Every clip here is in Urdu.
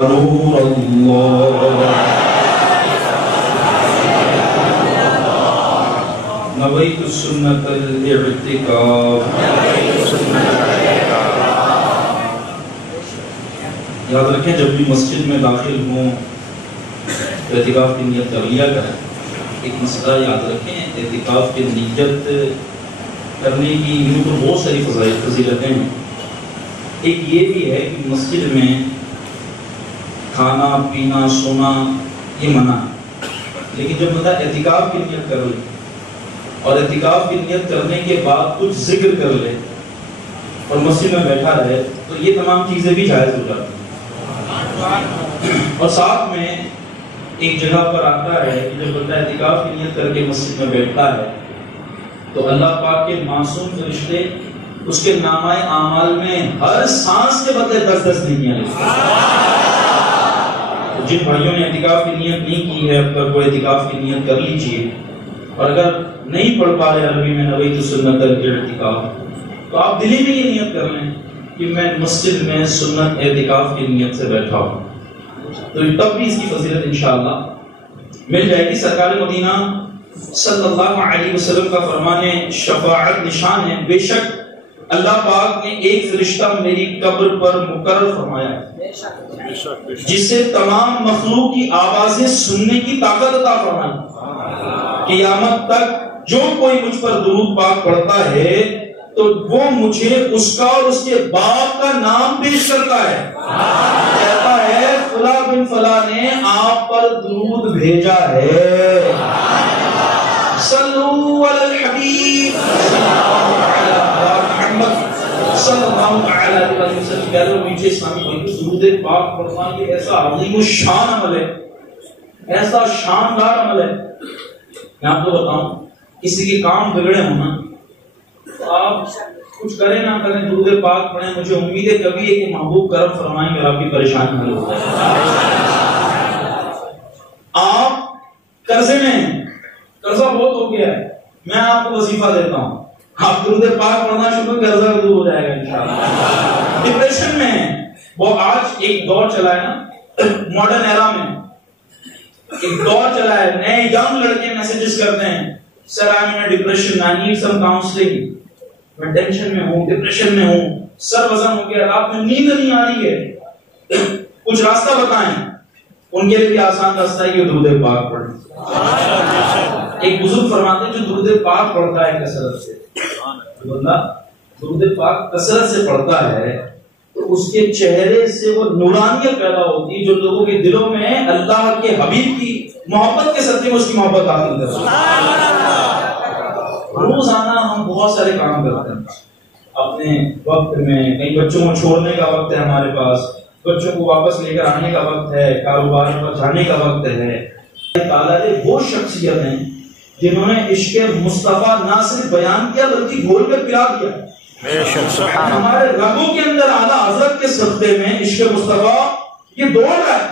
نور اللہ نویت سنت الاعتکاف. یاد رکھیں جب بھی مسجد میں داخل ہوں اعتکاف کی نیت کر لیا کریں. ایک مسئلہ یاد رکھیں، اعتکاف کی نیت کرنے کی یوں تو بہت ساری فضیلتیں ہیں. ایک یہ بھی ہے کہ مسجد میں کھانا پینا سونا یہ منع ہے، لیکن جب بندہ اعتکاف کی نیت کر لے اور اعتکاف کی نیت کرنے کے بعد کچھ ذکر کر لے اور مسجد میں بیٹھا رہے تو یہ تمام چیزیں بھی جائز ہو جاتی ہیں. اور ساتھ میں ایک جگہ پر آتا ہے کہ جب بندہ اعتکاف کی نیت کر کے مسجد میں بیٹھتا ہے تو اللہ پاک کے معصوم فرشتے اس کے نامہ اعمال میں ہر سانس کے بدلے 10-10 نیکیاں لکھتے ہیں. جن بھائیوں نے اعتکاف کی نیت نہیں کی ہے اب تک وہ اعتکاف کی نیت کر لیجئے. اور اگر نہیں پڑھ پا رہے عربی میں نویت سنت الاعتکاف تو آپ دلی میں یہ نیت کر لیں کہ میں مسجد میں سنت اعتکاف کی نیت سے بیٹھا ہوں، تو تب بھی اس کی فضیلت انشاءاللہ مل جائے گی. سرکار مدینہ صلی اللہ علیہ وسلم کا فرمان شفاعت نشان ہے، بے شک اللہ پاک نے ایک فرشتہ میری قبر پر مقرر فرمایا ہے جس سے تمام مخلوق کی آوازیں سننے کی طاقت عطا فرمائی. قیامت تک جو کوئی مجھ پر درود پاک پڑھتا ہے تو وہ مجھے اس کا اور اس کے باپ کا نام پیش کرتا ہے، کہتا ہے فلاں بن فلاں نے آپ پر درود بھیجا ہے. صلو علی الحبیب صلی اللہ علیہ وسلم. پیارے اور میٹھے اسلامی بھائیو، درود پاک پڑھنا یہ ایسا عظیم الشان عمل ہے، ایسا شاندار عمل ہے. میں آپ کو بتاؤں، کسی کے کام بگڑے ہونا تو آپ کچھ کریں نہ کریں درود پاک پڑھیں، مجھے امید ہے کبھی ہے کہ محبوب کرم فرمائیں گے اور آپ کی پریشانی حل ہو جائے. آپ قرضے میں ہیں، قرضہ بہت ہو گیا ہے، میں آپ کو وظیفہ دیتا ہوں، آپ درود پاک پڑھنا شروع قرضہ دور ہو جائے گا انشاءاللہ. ڈپریشن میں ہیں، وہ آج ایک دور چلا ہے نا ماڈرن ایرا میں، ایک دور چلا ہے، نئے ینگ لڑکے میسیجز کرتے ہیں sir I am in depression I need some counselling, میں ٹینشن میں ہوں، ڈپریشن میں ہوں، سر وزن ہو گیا، رات میں نیند نہیں آ رہی ہے، کچھ راستہ بتائیں. ان کے لیے آسان راستہ ہے کہ درود پاک پڑھیں. ایک بزرگ فرماتے ہیں جو درود پاک پڑھتا ہے کثرت سے، بندہ درود پاک کثرت سے پڑھتا ہے تو اس کے چہرے سے وہ نورانیت پیدا ہوتی ہے جو لوگوں کے دلوں میں اللہ کے حبیب کی محبت کے صدقے میں اس کی محبت حاصل کرتی ہے. روزانہ ہم بہت سارے کام کرتے ہیں اپنے وقت میں، کئی بچوں کو چھوڑنے کا وقت ہے ہمارے پاس، بچوں کو واپس لے کر آنے کا وقت ہے، کاروبار پر جانے کا وقت ہے. تعالیٰ وہ شخصیت ہیں جنہوں نے عشق مصطفیٰ نہ صرف بیان کیا بلکہ گھول کر پلا دیا. ہمارے رگوں کے اندر اعلیٰ حضرت کے صدقے میں عشق مصطفیٰ یہ دوڑ رہا ہے.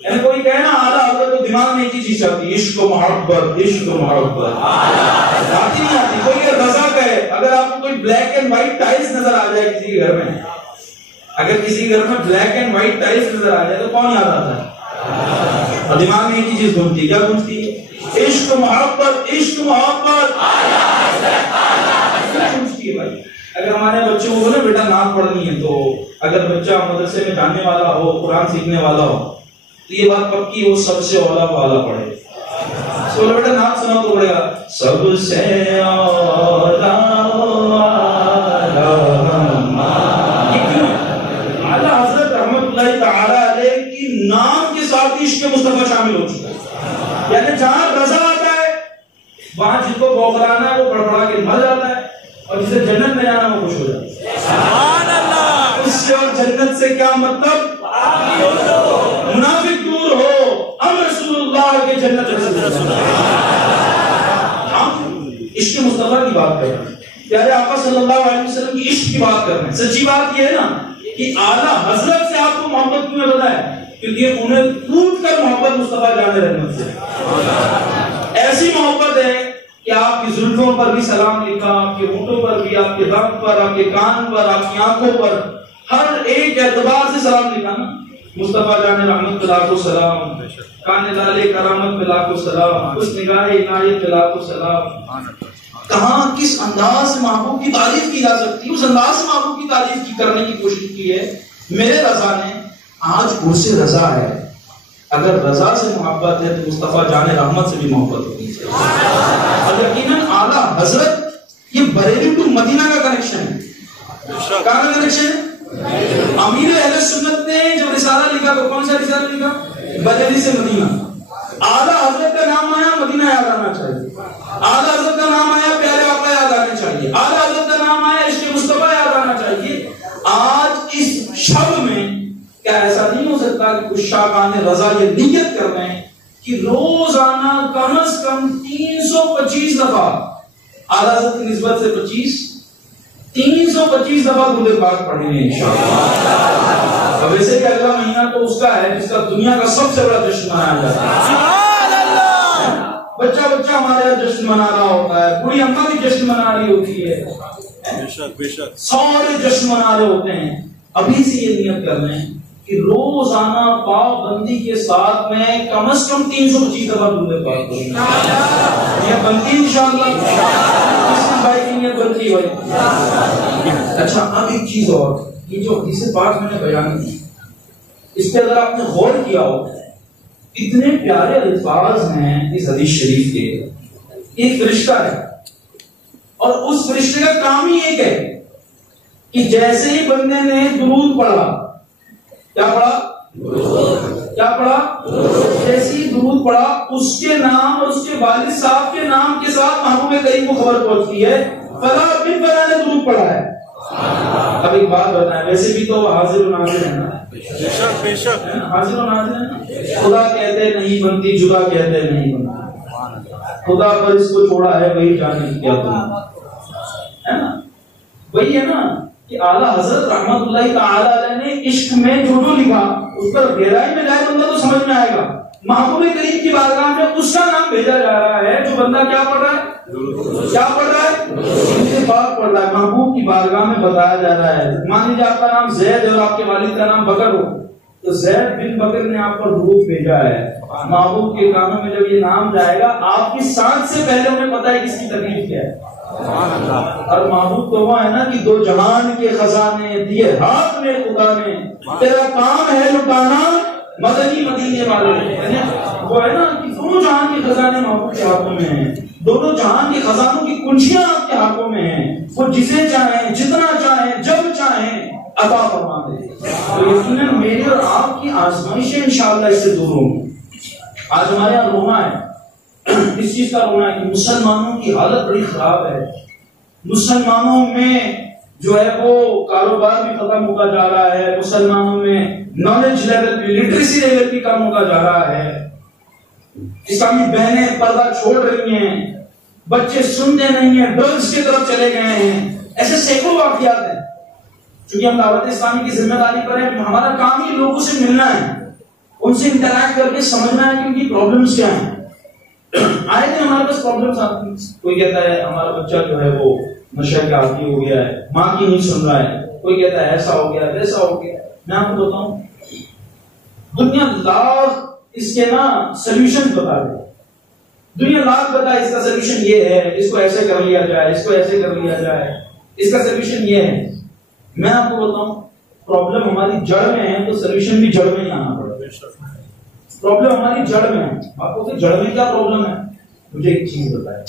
یعنی کوئی کہنا اعلیٰ حضرت کو دماغ میں ایک ہی چیز آتی ہے، عشق و محبت، عشق و محبت آتی نہیں آتی. کوئی یہ رضا کہے، اگر آپ کو کوئی بلیک اینڈ وائٹ ٹائلز نظر آ جائے کسی کے گھر میں، اگر کسی گھر میں بلیک اینڈ وائٹ ٹائلز نظر آ جائے تو کون یاد آتا ہے؟ اور دماغ میں ایک ہی چیز گھومتی ہے، کیا گھومتی ہے؟ عشق محبت، عشق محبت گھومتی ہے. بھائی اگر ہمارے بچوں کو نا بیٹا نعت پڑھنی ہے تو اگر بچہ مدرسے میں جانے والا ہو، قرآن سیکھنے والا ہو تو یہ بات پکی وہ سب سے اولا والا پڑھے. بولے بیٹا نعت سنا تو پڑے گا سب سے اولا اعلیٰ حضرت رحمت اللہ تعالی علیہ کی نام کے ساتھ عشق مصطفیٰ شامل ہو چکا ہے. یعنی جہاں رضا آتا ہے وہاں جس کو بوکھلانا ہے وہ بڑبڑا کے مر جاتا ہے، اور جسے جنت میں جانا وہ خوش ہو جاتا ہے. سبحان اللہ. اس سے اور جنت سے کیا مطلب؟ منافق دور ہو، ہم رسول اللہ کے جنت رسول اللہ. عشق مصطفیٰ کی بات کر رہے ہیں، پیارے آقا صلی اللہ علیہ وسلم کی عشق کی بات کر رہے ہیں. سچی بات یہ ہے نا کہ اعلیٰ حضرت سے آپ کو محبت کیوں ہے پتہ ہے؟ کیونکہ انہیں ٹوٹ کر محبت مصطفیٰ جان رحمت سے ایسی محبت ہے کہ آپ کی زلفوں پر بھی سلام لکھا، آپ کے ہونٹوں پر بھی، آپ کے رنگ پر، آپ کے کان پر، آپ کی آنکھوں پر، ہر ایک اعتبار سے سلام لکھا نا. مصطفیٰ جان رحمت پہ لاکھوں سلام، کان لالے کرامت پہ لاکھوں سلام، اس نگاہ عنایت پہ لاکھوں سلام۔ کہاں کس انداز سے محبوب کی تعریف کی جا سکتی ہے، اس انداز سے محبوب کی تعریف کی کرنے کی کوشش کی ہے میرے رضا نے۔ آج عرص رضا ہے، اگر رضا سے محبت ہے تو مصطفیٰ جان رحمت سے بھی محبت ہوگی، اور یقیناً اعلیٰ حضرت یہ بریلی ٹو مدینہ کا کنیکشن ہے۔ کہاں کا کنیکشن ہے؟ امیر اہل سنت نے جب رسالہ لکھا تو کون سا رسالہ لکھا؟ بریلی سے مدینہ۔ اعلیٰ حضرت کا نام آیا مدینہ یاد آنا چاہیے، اعلیٰ حضرت کا نام آیا پیارے آقا یاد آنا چاہیے، اعلیٰ حضرت کا نام آیا عشق مصطفیٰ یاد آنا چاہیے۔ آج اس شب میں کیا ایسا نہیں ہو سکتا کہ کچھ شاہان رضا یہ نیت کر رہے ہیں کہ روزانہ کم از کم 325 دفعہ اعلیٰ حضرت کی نسبت سے 325 دفعہ درود پاک پڑھیں گے انشاءاللہ۔ اب ویسے کہ اگلا مہینہ تو اس کا ہے جس کا دنیا کا سب سے بڑا جشن منایا جاتا ہے، سبحان اللہ۔ بچہ ہمارے یہاں جشن منا رہا ہوتا ہے، بوڑھی اماں بھی جشن منا رہی ہوتی ہے، بے شک سارے جشن منا رہے ہوتے ہیں۔ ابھی سے یہ نیت کر لیں کہ روزانہ پابندی کے ساتھ میں کم از کم 325 دفعہ درود پاک پڑھیں گے۔ یہ بنتی انشاءاللہ، کس بھائی کی نیت بنتی ہے؟ اچھا اب ایک چیز اور، یہ جو حدیث پاک میں نے بیان کی اس پہ اگر آپ نے غور کیا ہو، اتنے پیارے الفاظ ہیں اس حدیث شریف کے۔ ایک فرشتہ ہے اور اس فرشتے کا کام ہی ایک ہے کہ جیسے ہی بندے نے درود پڑھا، کیا پڑھا؟ جیسے ہی درود پڑھا اس کے نام اور اس کے والد صاحب کے نام کے ساتھ محبوب کریم کو خبر پہنچتی ہے فلاں بن فلاں نے درود پڑھا ہے۔ اب ایک بات بتائیں، ویسے بھی تو حاضر و ناظر ہے نا، بے شک حاضر و ناظر ہے نا۔ خدا کہتے نہیں بنتی، جدا کہتے نہیں بنتی، خدا پر اس کو چھوڑا ہے وہی جانے کیا ہے نا۔ وہی ہے نا کہ اعلیٰ حضرت رحمت اللہ تعالی علیہ نے عشق میں جو لکھا اس پر گہرائی میں جائے بندہ تو سمجھ میں آئے گا۔ محبوب کریم کی بارگاہ میں اس کا نام بھیجا جا رہا ہے جو بندہ کیا پڑھ رہا ہے؟ کیا پڑھ رہا ہے؟ ان بات پڑھ رہا ہے، محبوب کی بارگاہ میں بتایا جا رہا ہے۔ مان لیجیے آپ کا نام زید اور آپ کے والد کا نام بکر ہو تو زید بن بکر نے آپ پر درود بھیجا ہے۔ محبوب کے کانوں میں جب یہ نام جائے گا آپ کی سانس سے پہلے انہیں پتا ہے کس کی تکلیف کیا ہے۔ اور محبوب تو وہ ہے نا کہ دو جہان کے خزانے دیے ہاتھ میں خدا نے، تیرا کام ہے لٹانا مدنی مدینے والے۔ وہ ہے نا کہ دونوں جہان کے خزانے محبوب کے ہاتھوں میں ہیں، دونوں جہان کے خزانوں کی کنجیاں آپ کے ہاتھوں میں ہیں، وہ جسے چاہیں جتنا چاہیں جب چاہیں عطا فرما دے۔ تو یقیناً میری اور آپ کی آزمائشیں انشاءاللہ اس سے دور ہوں گی۔ آج ہمارے یہاں رونا ہے، اس چیز کا رونا ہے کہ مسلمانوں کی حالت بڑی خراب ہے۔ مسلمانوں میں جو ہے وہ کاروبار بھی ختم ہوتا جا رہا ہے، مسلمانوں میں نالج لیول بھی، لٹریسی لیول بھی کم ہوتا جا رہا ہے، اسلامی بہنیں پردہ چھوڑ رہی ہیں، بچے سنتے نہیں ہیں، ڈرگز کی طرف چلے گئے ہیں۔ ایسے سینکڑوں واقعات ہیں۔ چونکہ ہم دعوت اسلامی کی ذمہ داری پر ہے، ہمارا کام ہی لوگوں سے ملنا ہے، ان سے انٹریکٹ کر کے سمجھنا ہے کہ ان کی پرابلمز کیا ہیں۔ آئے تھے ہمارے پاس پرابلمز آتی ہیں، کوئی کہتا ہے ہمارا بچہ جو ہے وہ نشے کا عادی ہو گیا ہے، ماں کی نہیں سن رہا ہے، کوئی کہتا ہے ایسا ہو گیا ویسا ہو گیا۔ میں آپ کو بتاؤں دنیا لاکھ اس کے نا سولوشن بتا دے، دنیا لاکھ بتا اس کا سولوشن یہ ہے، اس کو ایسے کر لیا جائے، اس کو ایسے کر لیا جائے، اس کا سولوشن یہ ہے۔ میں آپ کو بتاؤں پرابلم ہماری جڑ میں ہے تو سولوشن بھی جڑ میں ہی آنا پڑے۔ پرابلم ہماری جڑ میں ہے۔ آپ کو کہ جڑ میں کیا پرابلم ہے؟ مجھے ایک چیز بتائے،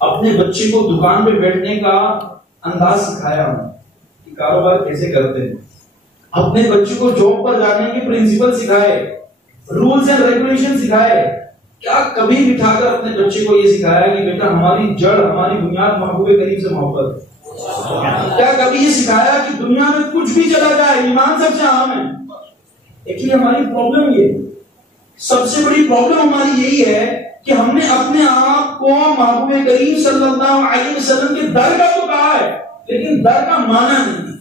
اپنے بچے کو دکان پہ بیٹھنے کا انداز سکھایا ہوں کہ کاروبار کیسے کرتے ہیں، اپنے بچے کو جاب پر جانے کے پرنسپل سکھائے، رولز اینڈ ریگولیشن سکھائے۔ کیا کبھی بٹھا کر اپنے بچے کو یہ سکھایا کہ بیٹا ہماری جڑ ہماری بنیاد محبوب کریم سے محبت ہے؟ کیا کبھی یہ سکھایا کہ دنیا میں کچھ بھی چلا جائے ایمان سب سے اہم ہے؟ ایکچولی ہماری پرابلم یہ، سب سے بڑی پرابلم ہماری یہی ہے کہ ہم نے اپنے آپ کو محبوب کریم صلی اللہ علیہ وسلم کے در کا تو کہا ہے لیکن در کا معنی نہیں۔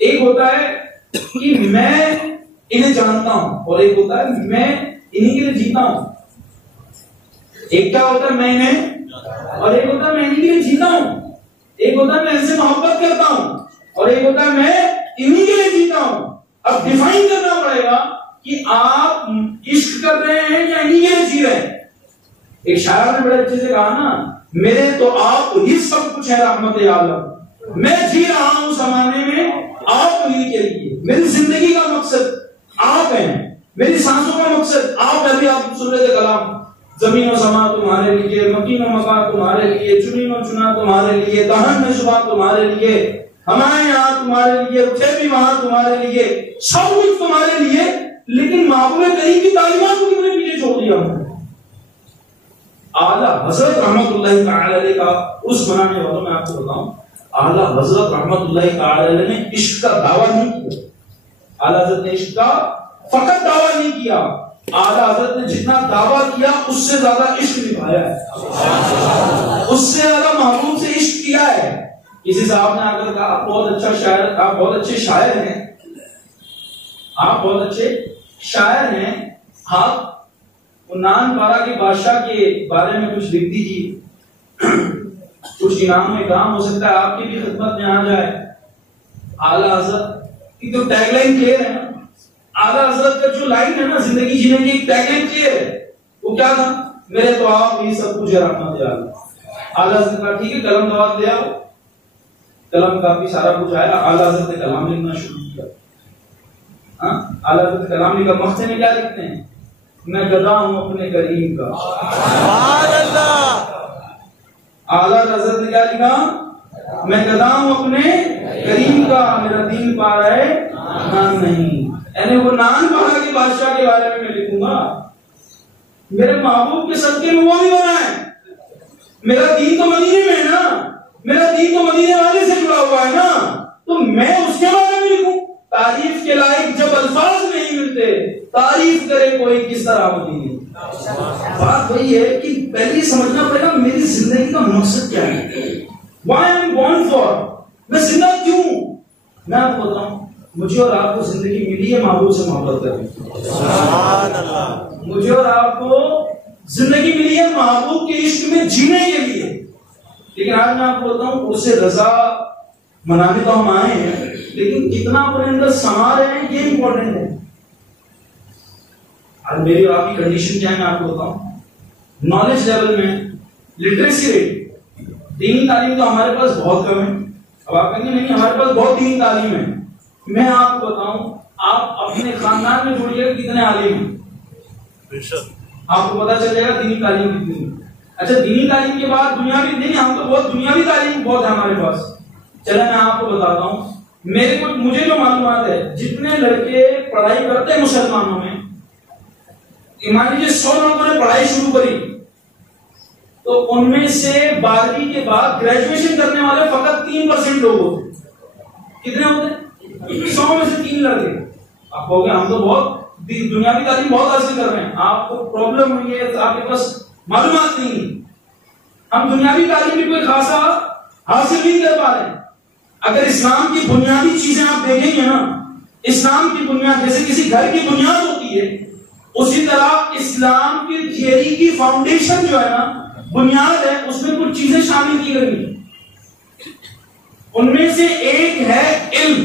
ایک ہوتا ہے کہ میں انہیں جانتا ہوں اور ایک ہوتا ہے میں انہیں کے لیے جیتا ہوں۔ ایک کیا ہوتا ہے میں انہیں، اور ایک ہوتا ہے میں انہیں کے لیے جیتا ہوں۔ ایک ہوتا ہے میں ان سے محبت کرتا ہوں اور ایک ہوتا ہے میں انہیں کے لیے جیتا ہوں۔ اب ڈیفائن کرنا پڑے گا کہ آپ عشق کر رہے ہیں یا نہیں جی رہے ہیں. ایک شاعر نے بڑے اچھے سے کہا نا، میرے تو آپ ہی سب کچھ ہے رحمت عالم، میں جی رہا ہوں زمانے میں آپ ہی کے لیے. میری زندگی کا مقصد آپ ہیں، میری سانسوں کا مقصد آپ ہیں. ابھی آپ سن رہے تھے کلام، زمین و سما تمہارے لیے، مکین و مکان تمہارے لیے، چنین و چنا تمہارے لیے، دہن میں صبح تمہارے لیے، ہمارے یہاں تمہارے لیے، اٹھے بھی وہاں تمہارے لیے، سب کچھ تمہارے لیے. لیکن محبوب کریم کی تعلیمات کو کیوں نے پیچھے چھوڑ دیا؟ اعلیٰ حضرت رحمت اللہ تعالی علیہ کا اس بنانے والوں میں آپ کو بتاؤں، اعلیٰ حضرت رحمت اللہ تعالی علیہ نے عشق کا دعویٰ نہیں کیا. اعلیٰ حضرت نے عشق کا فقط دعویٰ نہیں کیا، اعلیٰ حضرت نے جتنا دعویٰ کیا اس سے زیادہ عشق نبھایا ہے، اس سے زیادہ محبوب سے عشق کیا ہے. کسی صاحب نے آ کر کہا آپ بہت اچھا شاعر، آپ بہت اچھے شاعر ہیں، آپ بہت اچھے شاعر ہیں، آپ نان پارا کے بادشاہ کے بارے میں کچھ لکھ دیجیے، کچھ انعام میں کام ہو سکتا ہے آپ کی بھی خدمت میں آ جائے. اعلیٰ حضرت کی تو ٹیگ لائن کلیئر ہے نا، اعلیٰ حضرت کا جو لائن ہے نا زندگی جینے کی ایک ٹیگ لائن کلیئر ہے. وہ کیا تھا؟ میرے تو آپ ہی سب کچھ رحمت عالم. اعلیٰ حضرت کا ٹھیک ہے قلم دوات لے آؤ، قلم کافی سارا کچھ آیا. اعلیٰ حضرت نے کلام لکھنا شروع کیا. اعلیٰ حضرت کلام لکھا، مقصد میں کیا لکھتے ہیں؟ میں گدا ہوں اپنے کریم کا. سبحان اللہ. اعلیٰ حضرت نے کیا لکھا؟ میں گدا ہوں اپنے کریم کا، میرا دین پا رہا ہے نان نہیں. یعنی وہ نان پارا کے بادشاہ کے بارے میں لکھوں گا، میرے محبوب کے صدقے میں وہ بھی بنا ہے. میرا دین تو مدینے میں ہے نا، میرا دین تو مدینے والے سے جڑا ہوا ہے نا، تو میں اس کے بارے میں لکھوں. تعریف کے لائق جب الفاظ نہیں ملتے، تعریف کرے کوئی کس طرح مدینے. بات وہی ہے کہ پہلے سمجھنا پڑے گا میری زندگی کا مقصد کیا ہے. Why I'm born for؟ میں زندہ کیوں؟ میں آپ کو بتاؤں، مجھے اور آپ کو زندگی ملی ہے محبوب سے محبت کرنے. سبحان اللہ. مجھے اور آپ کو زندگی ملی ہے محبوب کے عشق میں جینے کے لیے. لیکن آج میں آپ کو بتاؤں اس سے رضا منانے تو ہم آئے ہیں، لیکن کتنا اپنے اندر سما رہے ہیں یہ امپورٹنٹ ہے. آج میری اور آپ کی کنڈیشن کیا ہے میں آپ کو بتاؤں. نالج لیول میں لٹریسی ریٹ، دینی تعلیم تو ہمارے پاس بہت کم ہے. اب آپ کہیں گے نہیں ہمارے پاس بہت دینی تعلیم ہے. میں آپ کو بتاؤں، آپ اپنے خاندان میں جوڑیے گا کتنے عالم ہیں، آپ کو پتا چل جائے گا دینی تعلیم کتنی ہے. اچھا دینی تعلیم کے بعد دنیاوی نہیں، ہم تو بہت دنیاوی تعلیم بہت ہے ہمارے پاس. چلے میں آپ کو بتاتا ہوں، مجھے جو معلومات ہے، جتنے لڑکے پڑھائی کرتے ہیں مسلمانوں میں، مان لیجیے 100 لوگوں نے پڑھائی شروع کری تو ان میں سے 12ویں کے بعد گریجویشن کرنے والے فقط 3% لوگ ہوتے. کتنے ہوتے؟ 100 میں سے 3 لڑکے. آپ کہو گے ہم تو بہت دنیاوی تعلیم بہت حاصل کر رہے ہیں. آپ کو پرابلم ہوئی ہے، آپ کے پاس معلومات نہیں ہے. ہم دنیاوی تعلیم بھی کوئی خاصا حاصل نہیں کر پا رہے ہیں. اگر اسلام کی بنیادی چیزیں آپ دیکھیں گے نا، اسلام کی بنیاد جیسے کسی گھر کی بنیاد ہوتی ہے، اسی طرح اسلام کی تھیوری کی فاؤنڈیشن جو ہے نا، بنیاد ہے، اس میں کچھ چیزیں شامل کی گئی ہیں. ان میں سے ایک ہے علم.